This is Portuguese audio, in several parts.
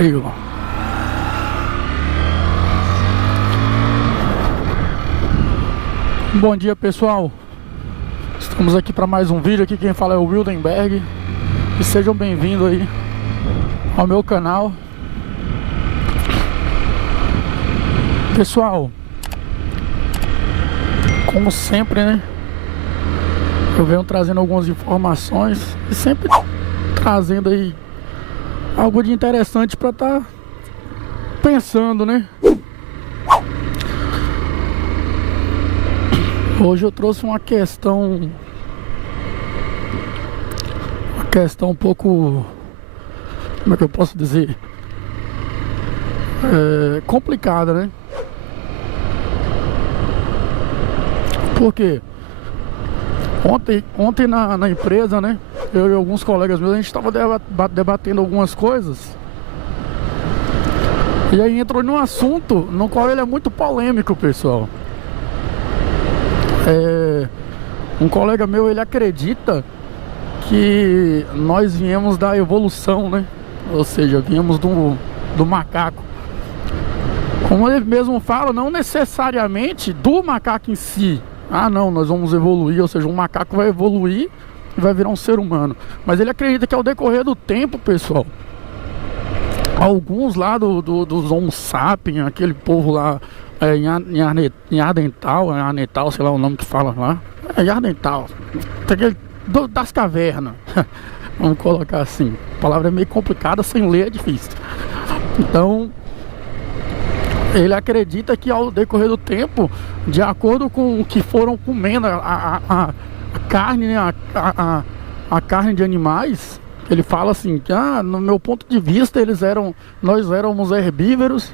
frio. Bom dia, pessoal. Estamos aqui para mais um vídeo. Aqui quem fala é o Wildenberg. E sejam bem-vindos aí ao meu canal. Pessoal, como sempre, né, eu venho trazendo algumas informações e sempre trazendo aí algo de interessante para estar pensando, né? Hoje eu trouxe uma questão um pouco, como é que eu posso dizer, complicada, né? Porque ontem na empresa, né, eu e alguns colegas meus, a gente estava debatendo algumas coisas. E aí entrou num assunto no qual ele é muito polêmico, pessoal. Um colega meu, ele acredita que nós viemos da evolução, né? Ou seja, viemos do macaco. Como ele mesmo fala, não necessariamente do macaco em si. Ah, não, nós vamos evoluir, ou seja, um macaco vai evoluir e vai virar um ser humano. Mas ele acredita que ao decorrer do tempo, pessoal, alguns lá dos Homo sapiens, aquele povo lá em Ardental, sei lá o nome que fala lá, Ardental, das cavernas, vamos colocar assim. A palavra é meio complicada, sem ler é difícil. Então, ele acredita que ao decorrer do tempo, de acordo com o que foram comendo a carne, né, a carne de animais, ele fala assim, que no meu ponto de vista nós éramos herbívoros.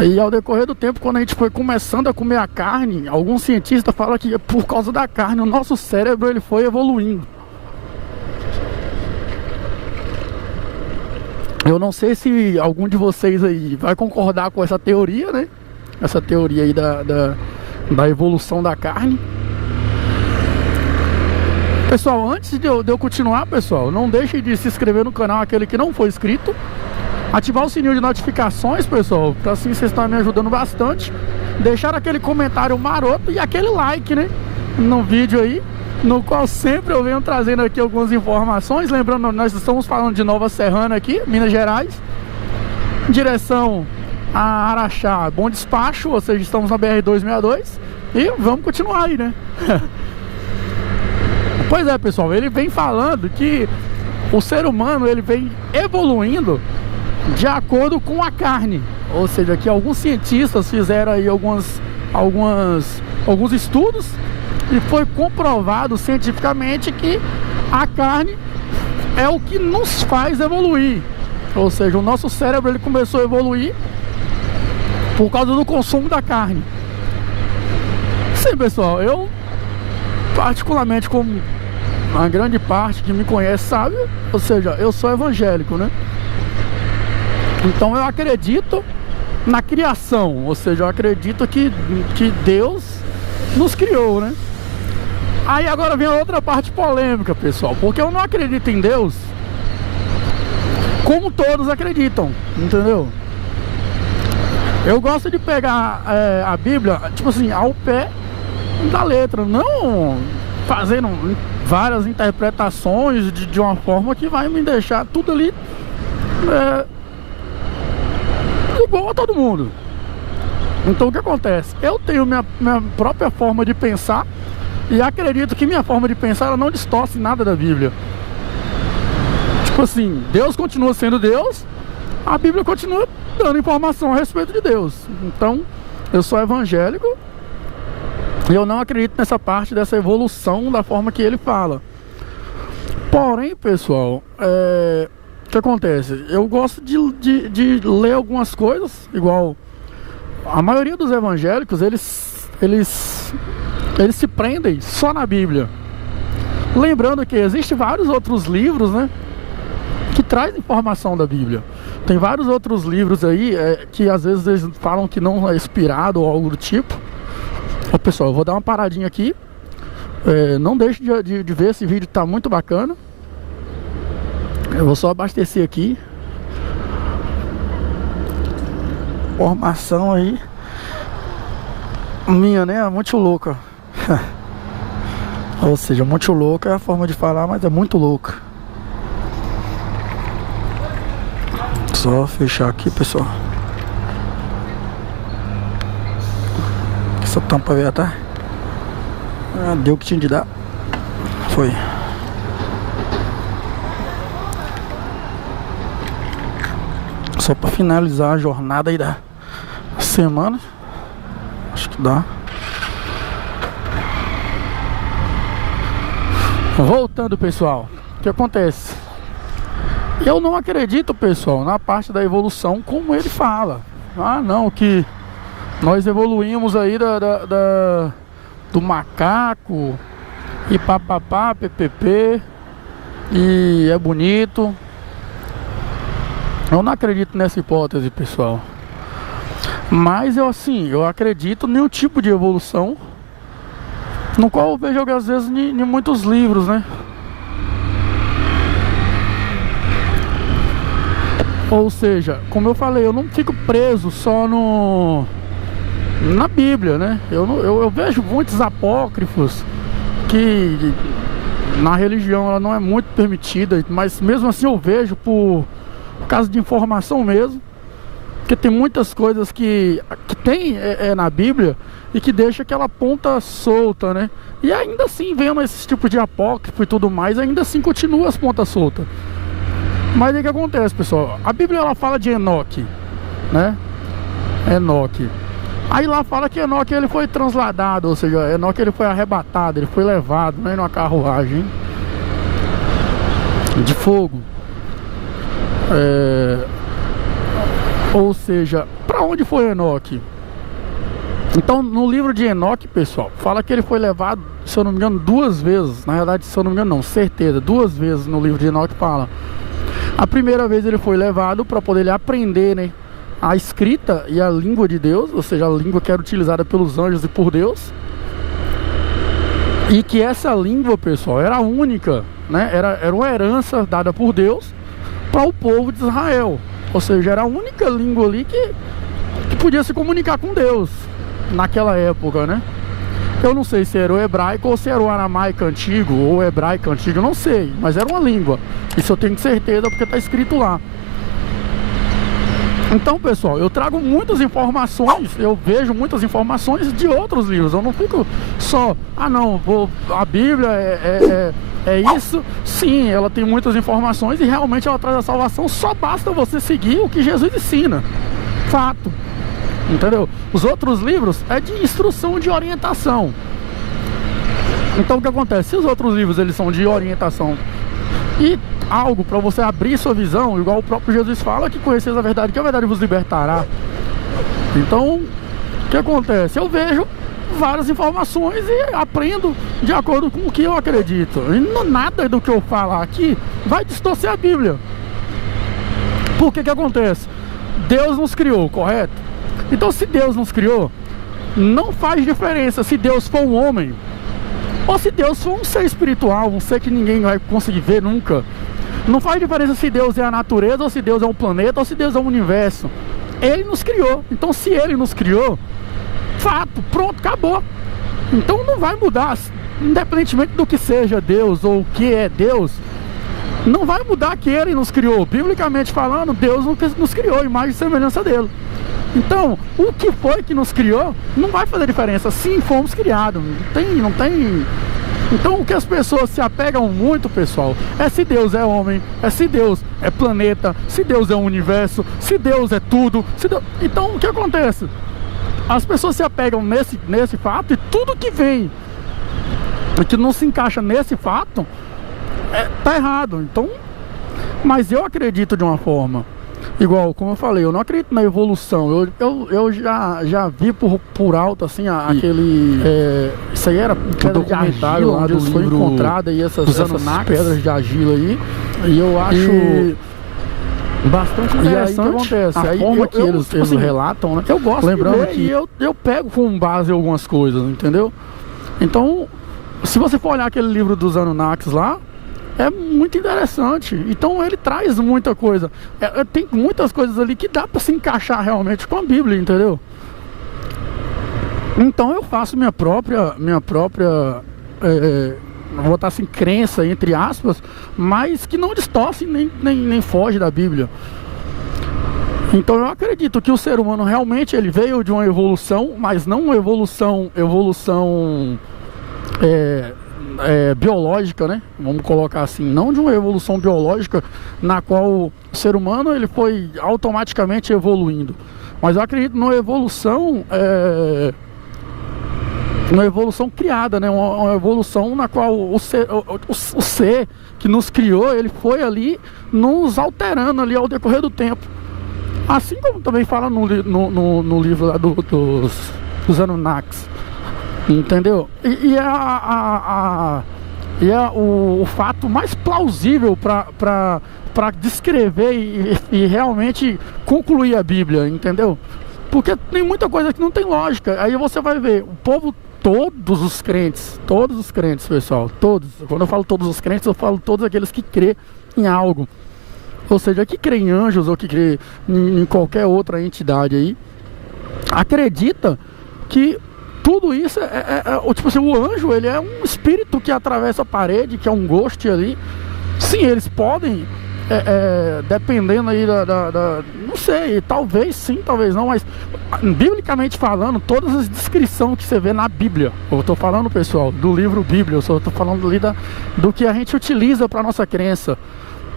E ao decorrer do tempo, quando a gente foi começando a comer a carne, alguns cientistas falam que por causa da carne, o nosso cérebro ele foi evoluindo. Eu não sei se algum de vocês aí vai concordar com essa teoria, né? Essa teoria aí da evolução da carne. Pessoal, antes de eu continuar, pessoal, não deixe de se inscrever no canal, aquele que não for inscrito. Ativar o sininho de notificações, pessoal, para assim vocês estão me ajudando bastante. Deixar aquele comentário maroto e aquele like, né, no vídeo aí, no qual sempre eu venho trazendo aqui algumas informações. Lembrando, nós estamos falando de Nova Serrana aqui, Minas Gerais, em direção a Araxá, Bom Despacho, ou seja, estamos na BR-262 e vamos continuar aí, né? Pois é, pessoal, ele vem falando que o ser humano ele vem evoluindo de acordo com a carne, ou seja, que alguns cientistas fizeram aí alguns estudos e foi comprovado cientificamente que a carne é o que nos faz evoluir. Ou seja, o nosso cérebro ele começou a evoluir por causa do consumo da carne. Sim, pessoal, eu particularmente, como a grande parte que me conhece sabe, ou seja, eu sou evangélico, né? Então eu acredito na criação, ou seja, eu acredito que Deus nos criou, né? Aí agora vem a outra parte polêmica, pessoal, porque eu não acredito em Deus como todos acreditam, entendeu? Eu gosto de pegar a Bíblia, tipo assim, ao pé da letra, não fazendo várias interpretações de uma forma que vai me deixar tudo ali igual a todo mundo. Então o que acontece? Eu tenho minha própria forma de pensar e acredito que minha forma de pensar ela não distorce nada da Bíblia. Tipo assim, Deus continua sendo Deus, a Bíblia continua dando informação a respeito de Deus. Então eu sou evangélico e eu não acredito nessa parte dessa evolução da forma que ele fala. Porém, pessoal, o que acontece? Eu gosto de ler algumas coisas, igual a maioria dos evangélicos, eles se prendem só na Bíblia. Lembrando que existem vários outros livros, né, que trazem informação da Bíblia. Tem vários outros livros aí que às vezes eles falam que não é inspirado ou algo do tipo. Ó, pessoal, eu vou dar uma paradinha aqui. Não deixe de ver, esse vídeo tá muito bacana. Eu vou só abastecer aqui. Formação aí minha, né? É muito louca. Ou seja, muito louca é a forma de falar, mas é muito louca. Só fechar aqui, pessoal. Essa tampa veio atrás. Ah, deu o que tinha de dar. Foi. Só pra finalizar a jornada aí da semana. Acho que dá. Voltando, pessoal, o que acontece? Eu não acredito, pessoal, na parte da evolução como ele fala. Ah, não, que nós evoluímos aí do macaco e papapá, ppp, e é bonito. Eu não acredito nessa hipótese, pessoal. Mas eu acredito em um tipo de evolução no qual eu vejo às vezes em muitos livros, né? Ou seja, como eu falei, eu não fico preso só na Bíblia, né? Eu vejo muitos apócrifos que na religião ela não é muito permitida, mas mesmo assim eu vejo por causa de informação mesmo, porque tem muitas coisas que tem na Bíblia e que deixa aquela ponta solta, né? E ainda assim, vendo esse tipo de apócrifo e tudo mais, ainda assim continua as pontas soltas. Mas aí o que acontece, pessoal? A Bíblia ela fala de Enoque, né? Enoque. Aí lá fala que Enoque ele foi transladado, ou seja, Enoque ele foi arrebatado, ele foi levado, né, numa carruagem de fogo. Ou seja, para onde foi Enoque? Então, no livro de Enoque, pessoal, fala que ele foi levado, se eu não me engano, 2 vezes. Na verdade, se eu não me engano, não, certeza, 2 vezes no livro de Enoque fala. A primeira vez ele foi levado para poder aprender, né, a escrita e a língua de Deus, ou seja, a língua que era utilizada pelos anjos e por Deus. E que essa língua, pessoal, era única, né? Era uma herança dada por Deus para o povo de Israel. Ou seja, era a única língua ali que podia se comunicar com Deus naquela época, né? Eu não sei se era o hebraico ou se era o aramaico antigo ou o hebraico antigo, eu não sei, mas era uma língua. Isso eu tenho certeza porque está escrito lá. Então, pessoal, eu trago muitas informações, eu vejo muitas informações de outros livros. Eu não fico só, não, a Bíblia é isso. Sim, ela tem muitas informações e realmente ela traz a salvação. Só basta você seguir o que Jesus ensina. Fato. Entendeu? Os outros livros é de instrução, de orientação. Então o que acontece? Se os outros livros eles são de orientação e algo para você abrir sua visão, igual o próprio Jesus fala, que conheceis a verdade, que a verdade vos libertará. Então, o que acontece? Eu vejo várias informações e aprendo de acordo com o que eu acredito. E nada do que eu falar aqui vai distorcer a Bíblia. Porque que acontece? Deus nos criou, correto? Então, se Deus nos criou, não faz diferença se Deus for um homem ou se Deus for um ser espiritual, um ser que ninguém vai conseguir ver nunca. Não faz diferença se Deus é a natureza, ou se Deus é um planeta, ou se Deus é o universo. Ele nos criou. Então, se Ele nos criou, fato, pronto, acabou. Então não vai mudar, independentemente do que seja Deus ou o que é Deus. Não vai mudar que Ele nos criou. Biblicamente falando, Deus nos criou, imagem e semelhança dele. Então, o que foi que nos criou não vai fazer diferença. Sim, fomos criados. Não tem. Então, o que as pessoas se apegam muito, pessoal, é se Deus é homem, é se Deus é planeta, se Deus é o universo, se Deus é tudo. Então, o que acontece? As pessoas se apegam nesse fato, e tudo que vem e que não se encaixa nesse fato tá errado. Então, mas eu acredito de uma forma. Igual, como eu falei, eu não acredito na evolução. Eu já vi por alto, assim, aquele... isso aí era pedra de argila lá do foi encontrada e essas pedras de argila aí. E eu acho bastante interessante. E aí, acontece? A forma que eles assim, relatam, né? Eu gosto lembrando de ler, que eu pego com base algumas coisas, entendeu? Então, se você for olhar aquele livro dos Anunnakis lá, é muito interessante. Então ele traz muita coisa. Tem muitas coisas ali que dá para se encaixar realmente com a Bíblia, entendeu? Então eu faço minha própria vou botar assim, crença, entre aspas, mas que não distorce nem foge da Bíblia. Então eu acredito que o ser humano realmente ele veio de uma evolução, mas não uma evolução biológica, né? Vamos colocar assim, não de uma evolução biológica na qual o ser humano ele foi automaticamente evoluindo, mas eu acredito numa evolução criada, né? Uma evolução na qual o ser que nos criou, ele foi ali nos alterando ali ao decorrer do tempo. Assim como também fala no livro lá dos Anunnakis, entendeu? E é o fato mais plausível para descrever e realmente concluir a Bíblia, entendeu? Porque tem muita coisa que não tem lógica. Aí você vai ver, o povo, todos os crentes, pessoal, todos. Quando eu falo todos os crentes, eu falo todos aqueles que crê em algo. Ou seja, que crê em anjos ou que crê em qualquer outra entidade aí, acredita que tudo isso tipo assim, o anjo, ele é um espírito que atravessa a parede, que é um ghost ali. Sim, eles podem, dependendo aí não sei, talvez sim, talvez não, mas biblicamente falando, todas as descrições que você vê na Bíblia, eu tô falando, pessoal, do livro Bíblia, eu só tô falando ali do que a gente utiliza para nossa crença,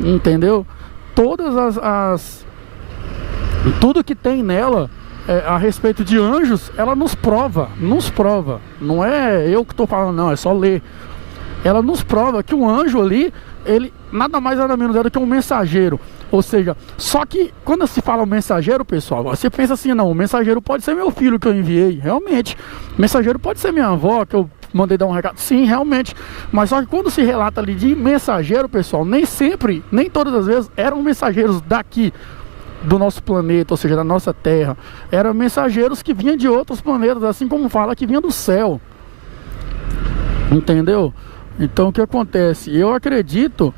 entendeu? Todas tudo que tem nela a respeito de anjos, ela nos prova, não é eu que estou falando, não, é só ler. Ela nos prova que um anjo ali, ele nada mais nada menos é do que um mensageiro. Ou seja, só que quando se fala mensageiro, pessoal, você pensa assim, não, o mensageiro pode ser meu filho que eu enviei, realmente. O mensageiro pode ser minha avó, que eu mandei dar um recado, sim, realmente. Mas só que quando se relata ali de mensageiro, pessoal, nem sempre, nem todas as vezes eram mensageiros daqui do nosso planeta, ou seja, da nossa Terra. Eram mensageiros que vinham de outros planetas, assim como fala que vinha do céu. Entendeu? Então o que acontece? Eu acredito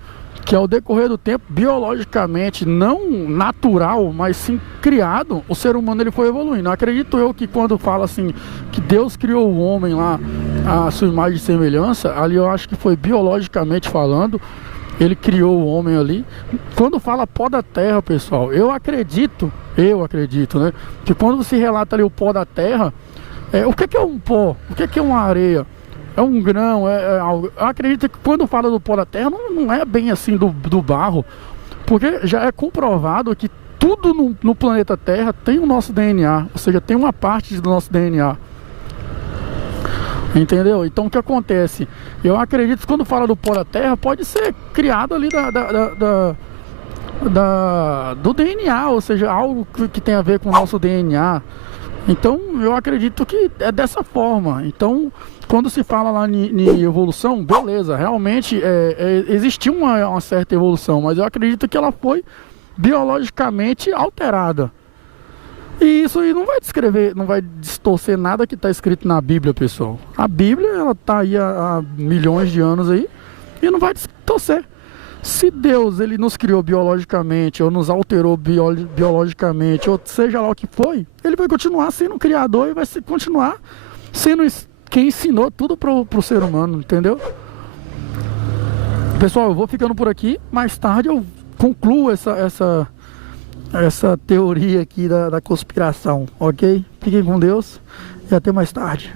que ao decorrer do tempo, biologicamente, não natural, mas sim criado, o ser humano ele foi evoluindo. Acredito eu que quando fala assim, que Deus criou o homem lá, a sua imagem e semelhança, ali eu acho que foi biologicamente falando, ele criou o homem ali. Quando fala pó da terra, pessoal, eu acredito, né, que quando se relata ali o pó da terra, o que é um pó? O que é uma areia? É um grão, algo. Eu acredito que quando fala do pó da terra, não é bem assim do barro, porque já é comprovado que tudo no planeta Terra tem o nosso DNA, ou seja, tem uma parte do nosso DNA. Entendeu? Então o que acontece? Eu acredito que quando fala do pó da terra, pode ser criado ali do DNA, ou seja, algo que tem a ver com o nosso DNA. Então eu acredito que é dessa forma. Então quando se fala lá em evolução, beleza, realmente existiu uma certa evolução, mas eu acredito que ela foi biologicamente alterada. E isso aí não vai descrever, não vai distorcer nada que está escrito na Bíblia, pessoal. A Bíblia, ela está aí há milhões de anos aí e não vai distorcer. Se Deus ele nos criou biologicamente ou nos alterou biologicamente, ou seja lá o que foi, ele vai continuar sendo o criador e vai continuar sendo quem ensinou tudo pro ser humano, entendeu? Pessoal, eu vou ficando por aqui. Mais tarde eu concluo essa teoria aqui da conspiração, ok? Fiquem com Deus e até mais tarde.